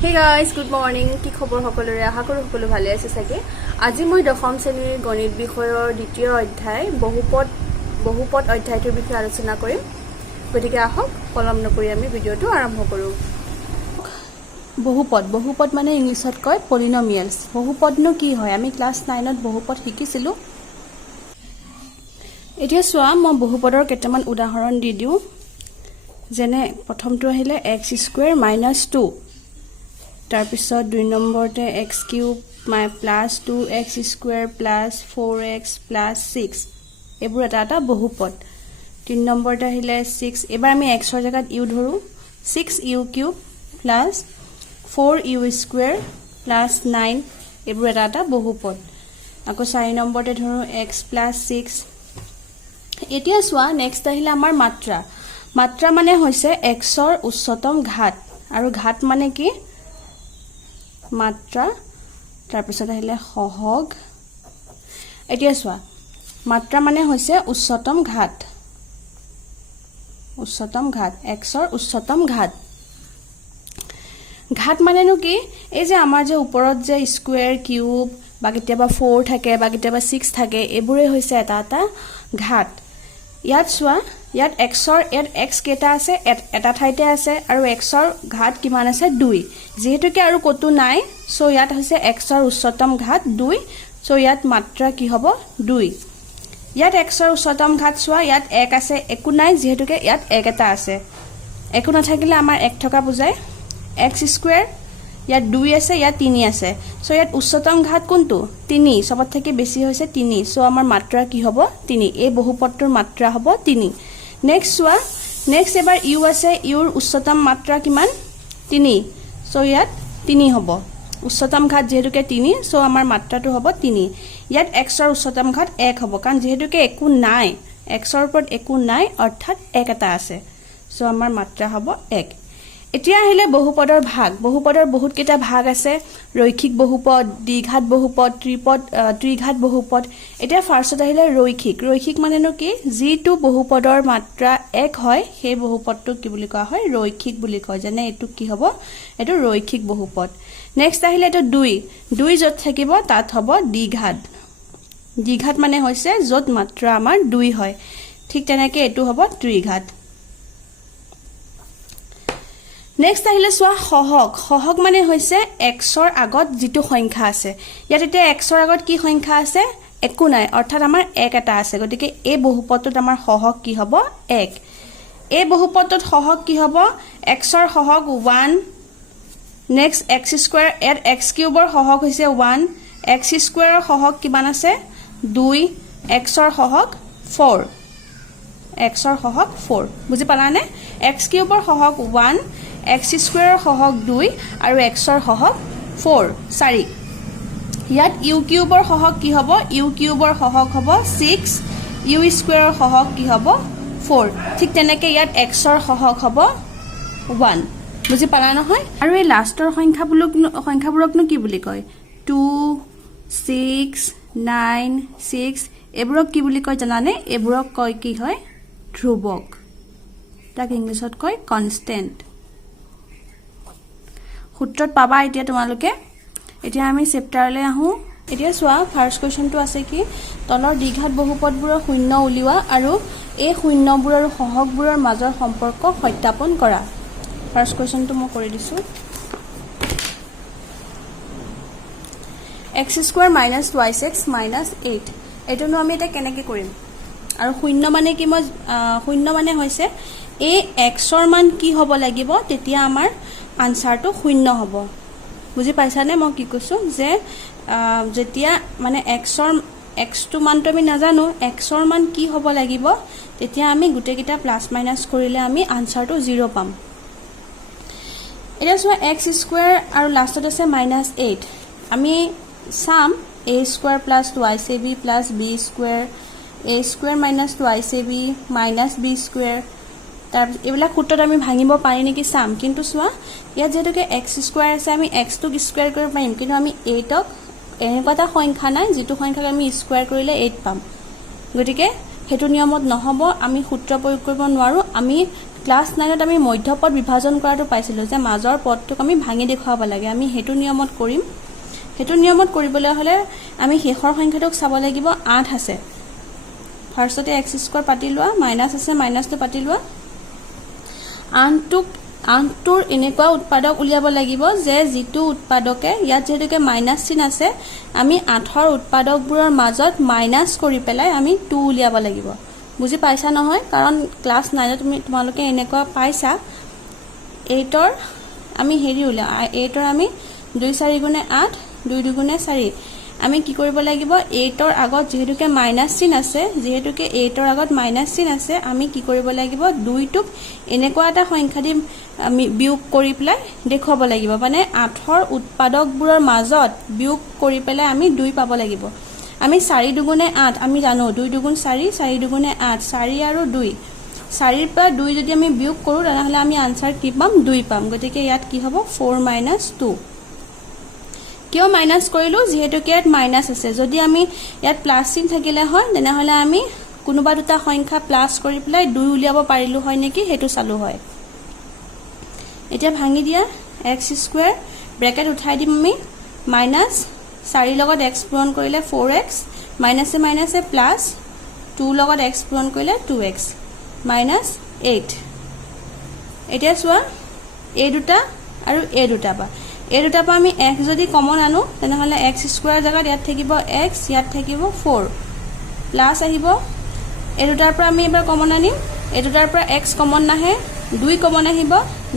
Hey guys, good morning. কি খবৰ সকলোৰে আশা কৰো সকলো ভালে আছে চাগে। আজি মই দশম শ্ৰেণীৰ গণিত বিষয়ৰ দ্বিতীয় অধ্যায় বহুপদ অধ্যায়টোৰ বিষয়ে আলোচনা কৰিম। গতিকে আহক পলম নকৰি আমি ভিডিঅটো আৰম্ভ কৰো। বহুপদ মানে ইংলিছত কয় পলিনমিয়েলছ। বহুপদনো কি হয়? আমি ক্লাছ 9ত বহুপদ শিকিছিলো। এতিয়া চোৱা মই বহুপদৰ কেইটামান উদাহৰণ দি দিওঁ। যেনে প্ৰথমটো আহিলে x² - 2 তাৰপিছত 2 নম্বৰতে x³ + 2x² + 4x + 6 এইবোৰ এটা বহুপদ। 3 নম্বৰতে আহিলে 6 এবাৰ আমি xৰ জায়গাত u ধৰো 6u³ + 4u² + 9 এইবোৰ এটা বহুপদ। আকৌ 4 নম্বৰতে ধৰো x + 6। এতিয়া চোৱা নেক্সট আহিলে আমাৰ মাত্ৰা মানে হৈছে xৰ উচ্চতম ঘাত আৰু ঘাত মানে কি মাত্ৰা তাৰপিছত আহিলে সহগ। এতিয়া চোৱা মাত্ৰা মানে হৈছে উচ্চতম ঘাত xৰ উচ্চতম ঘাত মানেনো কি এই যে আমাৰ যে ওপৰত যে স্কয়াৰ কিউব বা কেতিয়াবা 4 থাকে বা কেতিয়াবা 6 থাকে এইবোৰে হৈছে এটা ঘাত। ইয়াত চোৱা ইয়াত xৰ x কেটা আছে এটা ঠাইতে আছে আৰু xৰ ঘাত কিমান আছে 2 যেহেতুকে আৰু কত নাই সো ইয়াত হৈছে xৰ উচ্চতম ঘাত 2 সো ইয়াত মাত্ৰা কি হ'ব 2। ইয়াত xৰ উচ্চতম ঘাত চোৱা ইয়াত 1 আছে একো নাই যেহেতুকে ইয়াত 1 এটা আছে একো নাথাকিলে আমাৰ 1 থকা বুজায় x² ইয়াত 2 আছে ইয়াত 3 আছে সো ইয়াত উচ্চতম ঘাত কোনটো 3 সবত থেকে বেছি হৈছে 3 সো আমাৰ মাত্ৰা কি হ'ব 3 এই বহুপদটোৰ মাত্ৰা হ'ব 3। নেক্সট চোৱা নেক্সট এবাৰ u আছে uৰ উচ্চতম মাত্ৰা কিমান 3 সো ইয়াত 3 হ'ব উচ্চতম ঘাত যেহেতুকে 3 সো আমাৰ মাত্ৰাটো হ'ব 3। ইয়াত xৰ উচ্চতম ঘাত 1 হ'ব কাৰণ যেহেতুকে একো নাই xৰ ওপৰত একো নাই অৰ্থাৎ 1 এটা আছে সো আমাৰ মাত্ৰা হ'ব 1। এতিয়া আহিলে বহুপদৰ ভাগ। বহুপদৰ বহুত কেইটা ভাগ আছে ৰৈখিক বহুপদ দ্বিঘাত বহুপদ ত্ৰিঘাত বহুপদ। এতিয়া ফাৰ্স্টত আহিলে ৰৈখিক মানেনো কি যিটো বহুপদৰ মাত্ৰা 1 হয় সেই বহুপদটো কি বুলি কোৱা হয় ৰৈখিক বুলি কয়। যেনে এটো কি হ'ব এটো ৰৈখিক বহুপদ। নেক্সট আহিলে এটো 2 যত থাকিব তাত হ'ব দ্বিঘাত মানে হৈছে যত মাত্ৰা আমাৰ 2 হয় ঠিক তেনেকৈ এটো হ'ব ত্ৰিঘাত। নেক্সট আহিলে চোৱা সহগ মানে হৈছে xৰ আগত যিটো সংখ্যা আছে। ইয়াত এতিয়া xৰ আগত কি সংখ্যা আছে একো নাই অৰ্থাৎ আমাৰ 1 এটা আছে গতিকে এই বহুপদটোত আমাৰ সহগ কি হ'ব 1। এই বহুপদটোত সহগ কি হ'ব xৰ সহগ 1 নেক্সট x² এট x³ ৰ সহগ হৈছে 1 x² ৰ সহগ কিমান আছে 2 xৰ সহগ 4 বুজি পালানে x³ ৰ সহগ 1 x² ৰ সহগ 2 আৰু xৰ সহগ 4 ইয়াত u³ ৰ সহগ কি হ'ব u³ ৰ সহগ হ'ব 6 u² ৰ সহগ কি হ'ব 4 ঠিক তেনেকৈ ইয়াত xৰ সহগ হ'ব 1 বুজি পালা নহয়। আৰু এই লাষ্টৰ সংখ্যাবোৰকনো কি বুলি কয় 2 6 9 6 এইবোৰক কি বুলি কয় জানানে এইবোৰক কয় কি হয় ধ্ৰুৱক তাক ইংলিছত কয় কনষ্টেন্ট। সূত্ৰত পাবা এতিয়া তোমালোকে। এতিয়া আমি চেপ্টাৰলৈ আহো। এতিয়া চোৱা ফাৰ্স্ট কোৱেশ্চনটো আছে কি তলৰ দ্বিঘাত বহুপদবোৰৰ শূন্য উলিওৱা আৰু এই শূন্যবোৰ আৰু সহগবোৰৰ মাজৰ সম্পৰ্ক সত্যাপন কৰা। ফাৰ্স্ট কোৱেশ্চনটো মই কৰি দিছো x² - 2x - 8 এটোনো আমি এটা কেনেকৈ কৰিম আৰু শূন্য মানে কি মই শূন্য মানে হৈছে এই xৰ মান কি হ'ব লাগিব তেতিয়া আমাৰ আনসাৰটো শূন্য হ'ব। বুজি পাইছানে মই কি কৈছো যে যেতিয়া মানে xটো মানটো আমি নাজানো xৰ মান কি হ'ব লাগিব তেতিয়া আমি গুটেকিটা প্লাস মাইনাস কৰিলে আমি আনসাৰটো 0 পাম। এটা চোৱা x² আৰু লাষ্টত আছে -8 আমি সাম a² + 2ac² + b² a² - 2ac² - b² তাৰ এইবিলাক সূত্ৰত আমি ভাঙিব পাৰি নেকি সাম কিন্তু চোৱা ইয়াত যেহেতুকে x² আছে আমি x টোক স্কয়াৰ কৰিব পাৰিম কিন্তু আমি 8ক এনেকুৱা এটা সংখ্যা নাই যিটো সংখ্যাক আমি স্কয়াৰ কৰিলে 8 পাম গতিকে হেতু নিয়মত নহব আমি সূত্ৰ প্ৰয়োগ কৰিব নোৱাৰো আমি ক্লাছ 9ত আমি মধ্যপদ বিভাজন কৰাটো পাইছিলোঁ যে মাজৰ পদটোক আমি ভাঙি দেখুৱাব লাগে আমি হেতু নিয়মত কৰিম হেতু নিয়মত কৰিবলৈ হলে আমি শেষৰ সংখ্যাটোক চাব লাগিব 8 আছে ফাৰ্ষ্টতে x² পাতি লোৱা মাইনাস আছে মাইনাসটো পাতি লোৱা আনটোৰ এনেকুৱা উৎপাদক উলিয়াব লাগিব যে যিটো উৎপাদকে ইয়াত যেহেতুকে মাইনাস চিন আছে আমি 8ৰ উৎপাদকবোৰৰ মাজত মাইনাস কৰি পেলাই আমি 2 উলিয়াব লাগিব বুজি পাইছা নহয় কাৰণ ক্লাছ 9ত তোমালোকে এনেকুৱা পাইছা 8ৰ আমি হেৰি উলিয়া 8ৰ আমি 2 4 গুণে 8 2 2 গুণে 4 আমি কি কৰিব লাগিব 8ৰ আগত যেহেতুকে মাইনাস চিন আছে যেহেতুকে 8ৰ আগত মাইনাস চিন আছে আমি কি কৰিব লাগিব 2 টোক এনেকুৱা এটা সংখ্যা দি আমি বিয়োগ কৰি পেলাই দেখুৱাব লাগিব মানে 8ৰ উৎপাদকবোৰৰ মাজত বিয়োগ কৰি পেলাই আমি 2 পাব লাগিব আমি 4 দুগুণে 8 আমি জানো 2 দুগুণ 4 4 দুগুণে 8 4 আৰু 2 4ৰ পৰা 2 যদি আমি বিয়োগ কৰো তেনেহলে আমি আনসাৰ কি পাম 2 পাম গতিকে ইয়াত কি হ'ব 4 - 2 কিয় মাইনাস কৰিলো যেহেতুকে ইয়াত মাইনাস আছে যদি আমি ইয়াত প্লাস চিন থাকিলে হয় তেনেহলে আমি কোনোবা দুটা সংখ্যা প্লাস কৰি পেলাই 2 উলিয়াব পাৰিলো হয় নেকি হেতু চালু হয় এতিয়া ভাঙি দিয়া x² ব্ৰেকেট উঠাই দিম আমি মাইনাস 4 লগত x পূৰণ কৰিলে 4x মাইনাসে মাইনাসে প্লাস 2 লগত x পূৰণ কৰিলে 2x মাইনাস 8 এতিয়া চোৱা এই দুটা আৰু এই দুটা পা এই দুটা পা আমি x যদি কমন আনো তেনেহলে x² জায়গাত ইয়াত থাকিব x ইয়াত থাকিব 4 প্লাস আহিব এই দুটাৰ পৰা আমি এবাৰ কমন আনিম এই দুটাৰ পৰা x কমন নাহে 2 কমন আহিব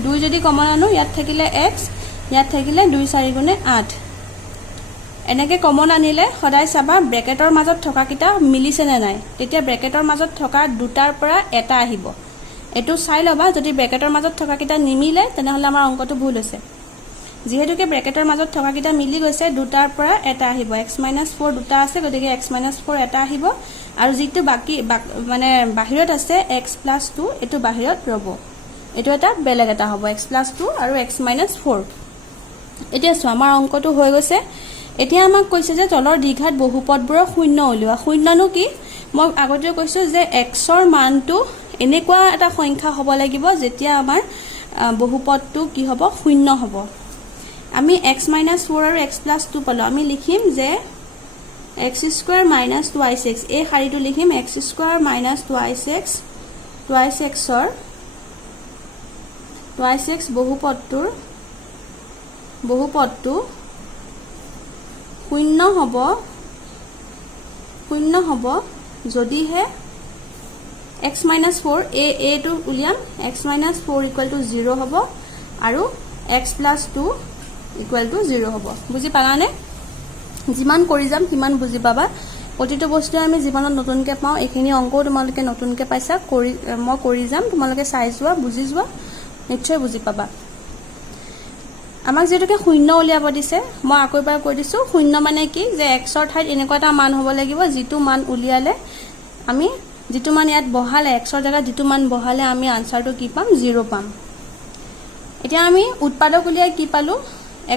2 যদি কমন আনো ইয়াত থাকিলে x ইয়াত থাকিলে 2 4 গুণে 8 এনেকে কমন আনিলে সদায় চাবা ব্ৰেকেটৰ মাজত থকা কিটা মিলিছে নে নাই তেতিয়া ব্ৰেকেটৰ মাজত থকা দুটাৰ পৰা এটা আহিব এটো চাই লবা যদি ব্ৰেকেটৰ মাজত থকা কিটা নিমিলে তেনেহলে আমাৰ অংকটো ভুল হৈছে যেহেতুকে ব্ৰেকেটৰ মাজত থকা কিটা মিলি গৈছে দুটাৰ পৰা এটা আহিব x - 4 দুটা আছে গতিকে x - 4 এটা আহিব আৰু যেটো বাকি মানে বাহিৰত আছে x + 2 এটো বাহিৰত ৰব এটো এটা বেলেগ এটা হ'ব x + 2 আৰু x - 4 এতিয়া চোৱা আমাৰ অংকটো হৈ গৈছে এতিয়া আমাক কৈছে যে তলৰ দ্বিঘাত বহুপদবোৰৰ শূন্য উলিওৱা শূন্যনো কি মই আগতে কৈছো যে x ৰ মানটো এনেকুৱা এটা সংখ্যা হ'ব লাগিব যেতিয়া আমাৰ বহুপদটো কি হ'ব শূন্য হ'ব আমি x - 4 আৰু x + 2 পালো আমি লিখিম যে x² - 2x এই শাৰীটো লিখিম x² - 2x ৰ বহুপদটো শূন্য হ'ব যদিহে x - 4 a টো উলিয়াম x - 4 = 0 হ'ব আৰু x + 2 = 0 হ'ব বুজি পালানে যিমান কৰি যাম কিমান বুজি পাবা প্ৰতিটো বস্তু আমি জীৱনত নতুনকে পাও এখিনি অংক তোমালোকে নতুনকে পাইছা মই কৰি যাম তোমালোকে চাই যোৱা বুজি যোৱা নিশ্চয় বুজি পাবা আমাক যেটোকে শূন্য উলিয়াব দিছে মই আকৌ এবাৰ কৈ দিছো শূন্য মানে কি যে x ৰ ঠাইত এনেকুৱা এটা মান হ'ব লাগিব যিটো মান উলিয়ালে আমি যিটো মান ইয়াত বহালে x ৰ জায়গাত যিটো মান বহালে আমি আনসাৰটো কি পাম 0 পাম এতিয়া আমি উৎপাদক উলিয়াই কি পালো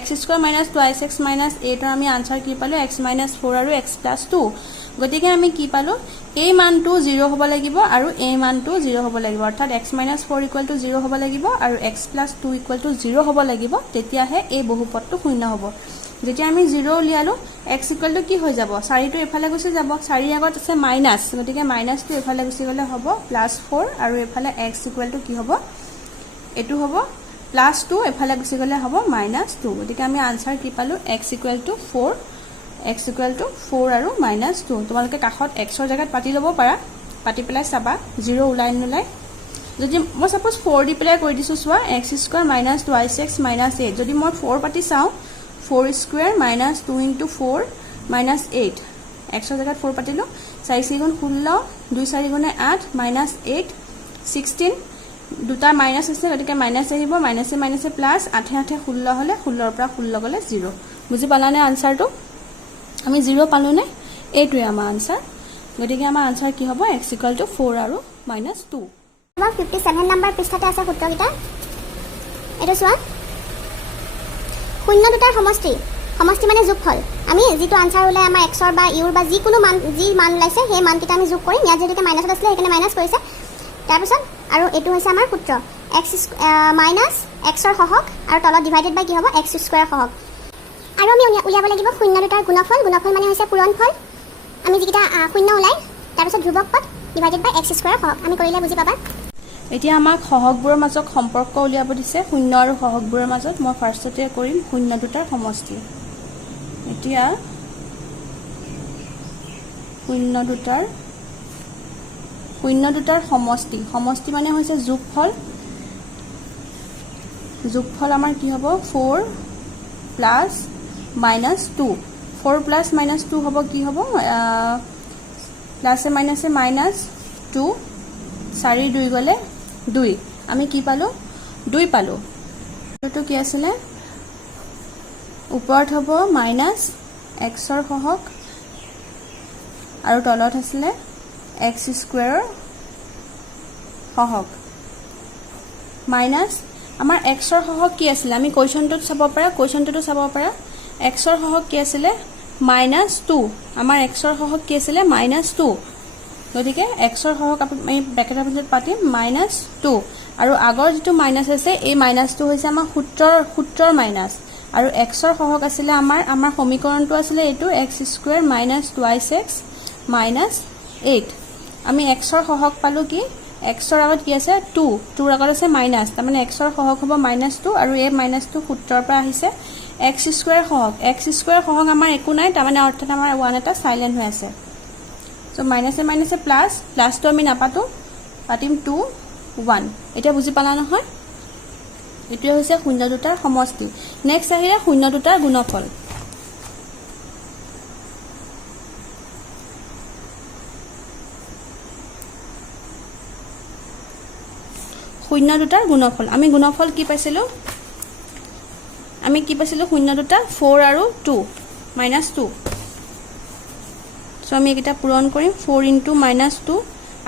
x² - 2x - 8 ৰ আমি আনসাৰ কি পালো x - 4 আৰু x + 2 গতিকে আমি কি পালো এই মানটো 0 হ'ব লাগিব আৰু এই মানটো 0 হ'ব লাগিব অৰ্থাৎ x - 4 = 0 হ'ব লাগিব আৰু x + 2 = 0 হ'ব লাগিব তেতিয়াহে এই বহুপদটো শূন্য হ'ব যেতিয়া আমি 0 উলিয়ালো x = কি হৈ যাব 4 টো এফালে গুচি যাব 4 আগত আছে মাইনাস গতিকে মাইনাসটো এফালে গুচি গলে হ'ব +4 আৰু এফালে x = কি হ'ব এটো হ'ব +2 এফালে গুচি গলে হ'ব -2 গতিকে আমি আনসাৰ কি পালো x = 4 আৰু -2 তোমালোকে কাখত x ৰ জায়গাত পাতি লব পাৰা পাতি পেলাই চাবা 0 উলাই নুলাই যদি মই সাপোজ 4 দি পেলাই কৈ দিছো চোৱা x² - 2x - 8 যদি মই 4 পাতি চাও 4² - 2 * 4 - 8 x ৰ জায়গাত 4 পাতিলো 4 4 গুণ 16 2 4 গুণে 8 -8 16 দুটা মাইনাস আছে গতিকে মাইনাস আহিব মাইনাসে মাইনাসে প্লাস 8 8 16 হলে 16 ৰ পৰা 16 গলে 0 বুজি পালানে আনসাৰটো আমি 0 পালো নে এইটোৱে আমাৰ আনসাৰ গতিকে আমাৰ আনসাৰ কি হ'ব x = 4 আৰু -2 আমাৰ 57 নম্বৰ পৃষ্ঠাতে আছে সূত্ৰকিটা এটা চোৱা শূন্য দুটাৰ সমষ্টি মানে যোগফল আমি যেটো আনসাৰ ওলাই আমাৰ x ৰ বা y ৰ বা যি কোনো মান ওলাইছে সেই মানকিটা আমি যোগ কৰিম ইয়াত যেটোকে মাইনাসত আছিল সেইকাৰণে মাইনাস কৰিছে তাৰ পিছত আৰু এইটো হৈছে আমাৰ সূত্ৰ x মাইনাছ xৰ সহগ আৰু তলত ডিভাইডেড বাই কি হ'ব x স্কোৱাৰ সহগ আৰু আমি উলিয়াব লাগিব শূন্য দুটাৰ গুণফল গুণফল মানে হৈছে পূৰণফল আমি যিকেইটা শূন্য ওলাই তাৰপিছত ধ্ৰুৱক পদ ডিভাইডেড বাই x স্কোৱাৰ সহগ আমি কৰিলে বুজি পাবা এতিয়া আমাক সহগবোৰৰ মাজত সম্পৰ্ক উলিয়াব দিছে শূন্য আৰু সহগবোৰৰ মাজত মই ফাৰ্ষ্টতে কৰিম শূন্য দুটাৰ সমষ্টি এতিয়া শূন্য দুটাৰ সমষ্টি মানে হৈছে যোগফল আমাৰ কি হ'ব 4 প্লাছ মাইনাছ 2 4 প্লাছ মাইনাছ 2 হ'ব কি হ'ব প্লাছে মাইনাছে মাইনাছ 2 4 2 গ'লে 2 আমি কি পালোঁ 2 পালোঁ এইটো কি আছিলে ওপৰত হ'ব মাইনাছ xৰ সহগ আৰু তলত আছিলে x স্কোৱাৰৰ সহগ মাইনাছ আমাৰ xৰ সহগ কি আছিলে আমি কুৱেশ্যনটোত চাব পাৰা xৰ সহগ কি আছিলে -2 আমাৰ xৰ সহগ কি আছিলে -2 গতিকে xৰ সহগ আমি ব্ৰেকেটৰ ভিতৰত পাতিম -2 আৰু আগৰ যেটো মাইনাছ আছে এই মাইনাছটো হৈছে আমাৰ সূত্ৰৰ মাইনাছ আৰু xৰ সহগ আছিলে আমাৰ সমীকৰণটো আছিলে এইটো x স্কয়াৰ - 2x -8 আমি xৰ সহগ পালো কি xৰ আগত কি আছে 2 2ৰ আগত আছে মাইনাছ তাৰ মানে xৰ সহগ হ'ব -2 আৰু এই মাইনাছটো সূত্ৰৰ পৰা আহিছে x স্কয়াৰ সহগ আমাৰ একো নাই তাৰ মানে অৰ্থাৎ আমাৰ 1 এটা সাইলেন্ট হৈ আছে সো মাইনাছে প্লাছটো আমি নাপাতো পাতিম 2 1 এটা বুজি পালা নহয় এটো হৈছে শূন্য দুটাৰ সমষ্টি নেক্সট আহিলে শূন্য দুটাৰ গুণফল শূন্য দুটাৰ গুণফল আমি গুণফল কি পাইছিলো শূন্য দুটা 4 আৰু 2 -2 সো আমি এটা পূৰণ কৰিম 4 * -2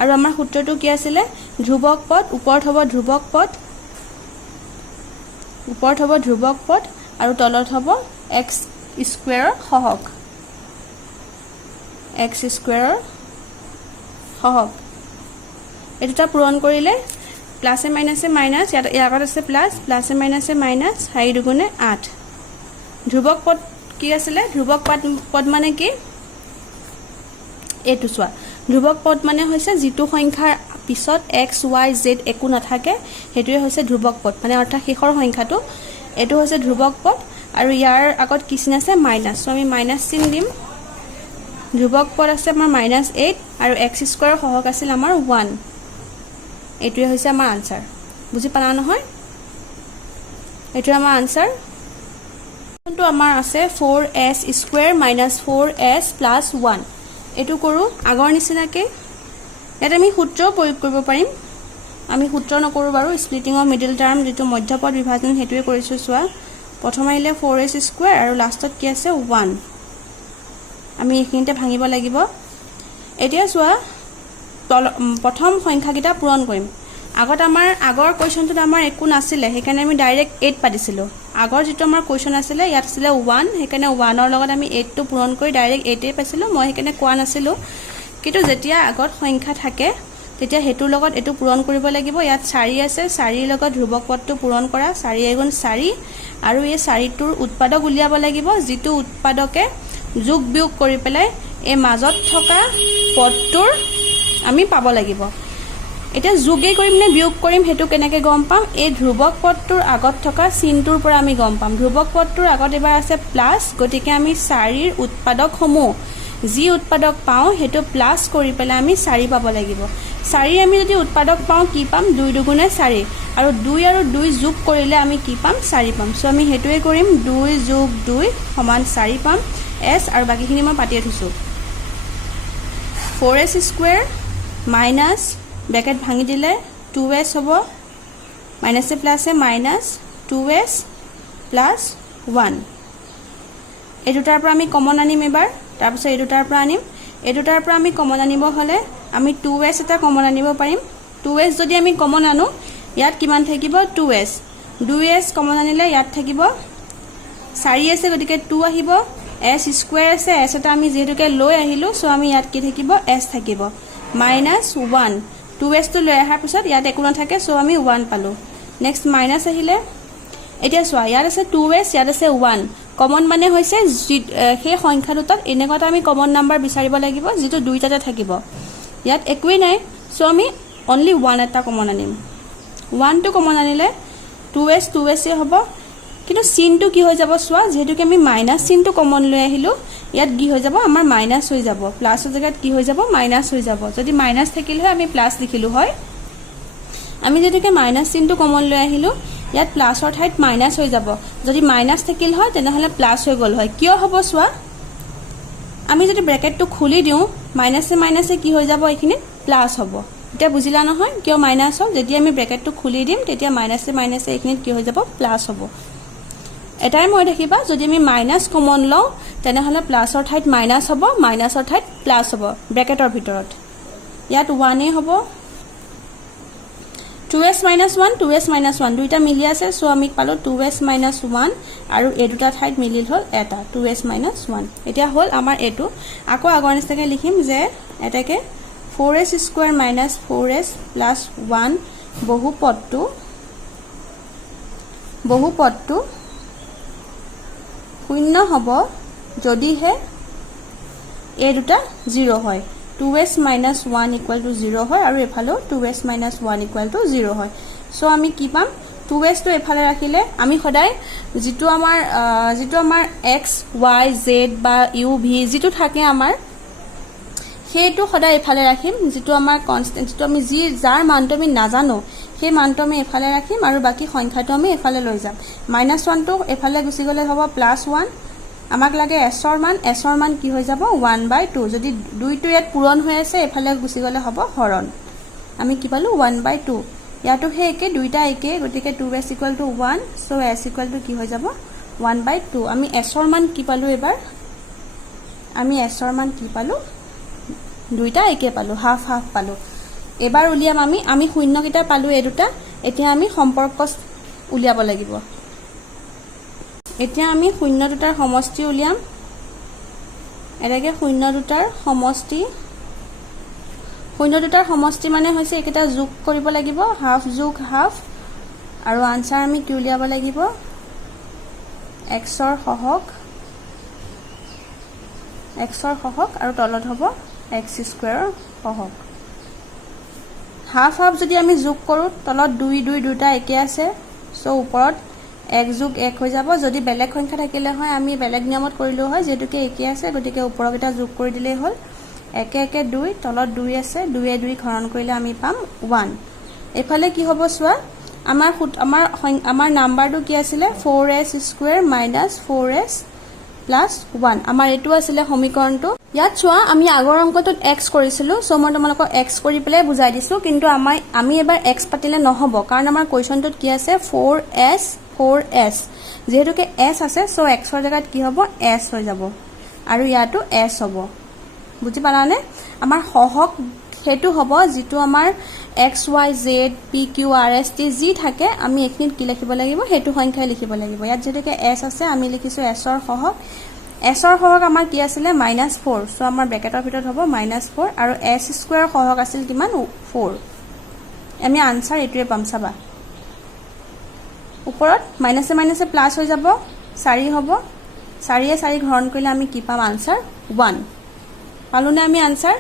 আৰু আমাৰ সূত্ৰটো কি আছিলে ধ্ৰুৱক পদ ওপৰত হ'ব ধ্ৰুৱক পদ আৰু তলত হ'ব x স্কয়াৰৰ সহগ এটা পূৰণ কৰিলে প্লাছে মাইনাছে মাইনাছ ইয়াত আগত আছে প্লাছে মাইনাছে মাইনাছ 4 * 2 = 8 ধ্ৰুৱক পদ কি আছিলে ধ্ৰুৱক পদ মানে কি এটো চোৱা ধ্ৰুৱক পদ মানে হৈছে যিটো সংখ্যাৰ পিছত x y z একো নাথাকে হেতুৱে হৈছে ধ্ৰুৱক পদ মানে অৰ্থাৎ শেষৰ সংখ্যাটো এটো হৈছে ধ্ৰুৱক পদ আৰু ইয়াৰ আগত কি চিন আছে মাইনাছ সো আমি মাইনাছ চিন দিম ধ্ৰুৱক পদ আছে আমাৰ -8 আৰু x স্কয়াৰৰ সহগ আছিল আমাৰ 1 এটোৱে হৈছে আমাৰ আনসাৰ বুজি পালা নহয় এটো আমাৰ আনসাৰ কোনটো আমাৰ আছে 4s স্কয়াৰ - 4s + 1 এটো কৰো আগৰ নিচিনাকে ইয়াত আমি সূত্ৰ প্ৰয়োগ কৰিব পাৰিম আমি সূত্ৰ নকৰো বাৰু স্প্লিটিং অফ মিডল টাৰ্ম যেটো মধ্যপদ বিভাজন হেতুৱে কৰিছো চোৱা প্ৰথম আহিলে 4s স্কয়াৰ আৰু লাষ্টত কি আছে 1 আমি এইখিনিতে ভাঙিব লাগিব এতিয়া চোৱা প্ৰথম সংখ্যাকিটা পূৰণ কৰিম আগত আমাৰ আগৰ কোৱেশ্যনটোত আমাৰ একো নাছিলে হেকাৰণে আমি ডাইৰেক্ট 8 পাতিছিলো আগৰ যেটো আমাৰ কোৱেশ্যন আছিলে ইয়াত আছিলে 1 হেকাৰণে 1 ৰ লগত আমি 8 টো পূৰণ কৰি ডাইৰেক্ট 8 এ পাইছিলো মই হেকাৰণে কোৱা নাছিলো কিন্তু যেতিয়া আগত সংখ্যা থাকে তেতিয়া হেতুৰ লগত এটো পূৰণ কৰিব লাগিব ইয়াত 4 আছে 4 ৰ লগত ধ্ৰুৱক পদটো পূৰণ কৰা 4 * 4 আৰু এই 4 টোৰ উৎপাদক উলিয়াব লাগিব যেটো উৎপাদকে যোগ বিয়োগ কৰি পেলাই এই মাজত থকা পদটোৰ আমি পাব লাগিব এটা যোগে কৰিম নে বিয়োগ কৰিম হেতু কেনেকৈ গম পাম এই ধ্ৰুৱক পদটোৰ আগত থকা চিনটোৰ পৰা আমি গম পাম ধ্ৰুৱক পদটোৰ আগত এবাৰ আছে প্লাস গতিকে আমি 4 ৰ উৎপাদক সমূহ যি উৎপাদক পাও হেতু প্লাস কৰি পেলাই আমি 4 পাব লাগিব 4 আমি যদি উৎপাদক পাও কি পাম 2 * 2 = 4 আৰু 2 আৰু 2 যোগ কৰিলে আমি কি পাম 4 পাম সো আমি হেতুৱে কৰিম 2 + 2 = 4 পাম s আৰু বাকিখিনি মই পাতিয়ে থৈছো 4s স্কয়াৰ মাইনাছ ব্ৰেকেট ভাঙি দিলে 2s হ'ব মাইনাছে প্লাছে মাইনাছ 2s + 1 এই দুটাৰ পৰা আমি কমন আনিম এবাৰ তাৰ পিছত এই দুটাৰ পৰা আনিম এই দুটাৰ পৰা আমি কমন আনিব হলে আমি 2s এটা কমন আনিব পাৰিম 2s যদি আমি কমন আনো ইয়াত কিমান থাকিব 2s 2s কমন আনিলে ইয়াত থাকিব 4 আছে গতিকে 2 আহিব s স্কয়াৰ আছে s এটা আমি যেহেতুকে লৈ আহিলো সো আমি ইয়াত কি থাকিব s থাকিব -1 2s টো লৈ অহাৰ পিছত ইয়াত একো নাথাকে সো আমি 1 পালো নেক্সট মাইনাস আহিলে এতিয়া চোৱা ইয়াত আছে 2s ইয়াত আছে 1 কমন মানে হৈছে সেই সংখ্যা দুটাত এনেকুৱা আমি কমন নাম্বাৰ বিচাৰিব লাগিব যেটো দুইটাতে থাকিব ইয়াত একোই নাই সো আমি অনলি 1 এটা কমন আনিম 1 টো কমন আনিলে 2s এ হ'ব কিন্তু চিনটো কি হৈ যাব চোৱা যেহেতুকে আমি মাইনাস চিনটো কমন লৈ আহিলো ইয়াত কি হৈ যাব আমাৰ মাইনাস হৈ যাব প্লাসৰ জায়গাত কি হৈ যাব মাইনাস হৈ যাব যদি মাইনাস থাকিল হয় আমি প্লাস লিখিলো হয় আমি যেতুকে মাইনাস চিনটো কমন লৈ আহিলো ইয়াত প্লাসৰ ঠাইত মাইনাস হৈ যাব যদি মাইনাস থাকিল হয় তেনেহলে প্লাস হৈ গল হয় কিয় হ'ব চোৱা আমি যদি ব্র্যাকেটটো খুলি দিও মাইনাসে কি হৈ যাব এখিনি প্লাস হ'ব এটা বুজিলা নহয় কিয় মাইনাস হ'ল যদি আমি ব্র্যাকেটটো খুলি দিম তেতিয়া মাইনাসে এখিনিত কি হৈ যাব প্লাস হ'ব এটাই মই দেখিবা যদি আমি মাইনাস কমন লও তেনেহলে প্লাসৰ ঠাইত মাইনাস হ'ব মাইনাসৰ ঠাইত প্লাস হ'ব ব্ৰ্যাকেটৰ ভিতৰত ইয়াত 1 এ হ'ব 2s - 1 দুইটা মিলি আছে সো আমি পালো 2s - 1 আৰু এই দুটা ঠাইত মিলিল হল এটা 2s - 1 এতিয়া হল আমাৰ এটো আকৌ আগৰ নিচিনাকে লিখিম যে এটাকে 4s² - 4s + 1 বহুপদটো শূন্য হ'ব যদিহে এই দুটা 0 হয় 2s - 1 = 0 হয় আৰু এফালে 2s - 1 = 0 হয় সো আমি কি পাম 2s টো এফালে ৰাখিলে আমি সদায় যেটো আমাৰ x y z বা u v যেটো থাকে আমাৰ সেইটো সদায় এফালে ৰাখিম যেটো আমাৰ কনস্ট্যান্ট যেটো আমি যাৰ মানটো আমি নাজানো সেই মানটো আমি এফালে ৰাখিম আৰু বাকি সংখ্যাটো আমি এফালে লৈ যাম -1 টো এফালে গুচি গলে হ'ব +1 আমাক লাগে s ৰ মান কি হৈ যাব 1/2 যদি 2 টো ইয়াত পূৰণ হৈ আছে এফালে গুচি গলে হ'ব হৰণ আমি কি পালো 1/2 ইয়াটো হে একে দুইটা একে গতিকে 2s = 1 সো s = কি হৈ যাব 1/2 আমি s ৰ মান কি পালো এবাৰ আমি s ৰ মান কি পালো দুইটা একে পালো হাফ পালো এবাৰ উলিয়াম আমি শূন্য কিটা পালো এই দুটা এতিয়া আমি সম্পৰ্ক উলিয়াব লাগিব এতিয়া আমি শূন্য দুটাৰ সমষ্টি উলিয়াম এটাকে শূন্য দুটাৰ সমষ্টি মানে হৈছে একেটা যোগ কৰিব লাগিব হাফ যোগ হাফ আৰু আনসাৰ আমি কি উলিয়াব লাগিব x ৰ সহগ আৰু তলত হ'ব x² ৰ সহগ হাফ যদি আমি যোগ কৰো তলত 2 দুটা একে আছে সো ওপৰত 1 + 1 হৈ যাব যদি বেলেগ সংখ্যা থাকিলে হয় আমি বেলেগ নিয়মত কৰিলো হয় যেতুকে একে আছে গতিকে ওপৰৰ কিটা যোগ কৰি দিলেই হ'ল 1 2 তলত 2 আছে 2 2 হৰণ কৰিলে আমি পাম 1 এফালে কি হ'ব চোৱা আমাৰ নাম্বাৰটো কি আছিল 4s² - 4s + 1 আমাৰ এটো আছিল সমীকৰণটো ইয়াত চোৱা আমি আগৰ অংকটোত x কৰিছিলো সো মই তোমালোকক x কৰি পেলাই বুজাই দিছো কিন্তু আমি এবাৰ x পাতিলে নহব কাৰণ আমাৰ কোৱেশ্চনটোত কি আছে 4s যেহেতুকে s আছে সো x ৰ জায়গাত কি হ'ব s হৈ যাব আৰু ইয়াটো s হ'ব বুজি পালানে আমাৰ সহগ হেতু হ'ব যেটো আমাৰ x y z p q r s t যি থাকে আমি এখিনিত কি লিখিব লাগিব হেতু সংখ্যা লিখিব লাগিব ইয়াত যেতুকে s আছে আমি লিখিছো s ৰ সহগ আমাৰ কি আছিল -4 সো আমাৰ ব্ৰ্যাকেটৰ ভিতৰত হ'ব -4 আৰু s² ৰ সহগ আছিল কিমান 4 আমি আনসাৰ এটোৱে পাম চাবা ওপৰত মাইনাসে প্লাস হৈ যাব 4 হ'ব 4 হৰণ কৰিলে আমি কি পাম আনসাৰ 1 পালোনে আমি আনসাৰ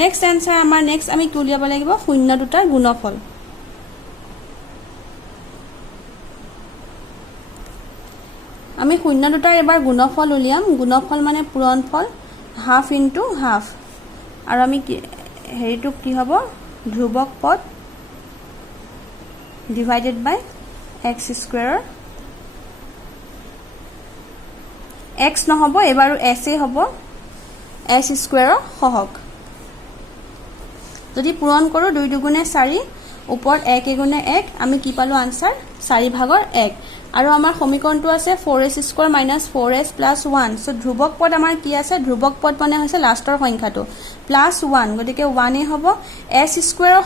নেক্সট আনসাৰ আমাৰ নেক্সট আমি কি উলিয়াব লাগিব শূন্য দুটাৰ গুণফল আমি শূন্য দুটাৰ এবাৰ গুণফল উলিয়াম গুণফল মানে পূৰণফল হাফ ইনটু হাফ আৰু আমি হেৰিটো কি হ'ব ধ্ৰুবক পদ ডিভাইডেড বাই x² x নহব এবাৰো s এ হ'ব s² সহগ যদি পূৰণ কৰো 2 2 4 ওপৰত 1 1 1 আমি কি পালো আনসাৰ 4/1 আৰু আমাৰ সমীকৰণটো আছে 4s² - 4s + 1 সো ধ্ৰুবক পদ আমাৰ কি আছে ধ্ৰুবক পদ মানে হৈছে লাষ্টৰ সংখ্যাটো +1 গতিকে 1 এ হ'ব s² ৰ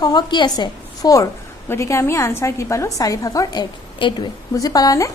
সহগ কি আছে 4 গতিকে আমি আনসাৰ কি পালো 4/1 এটোৱে বুজি পালানে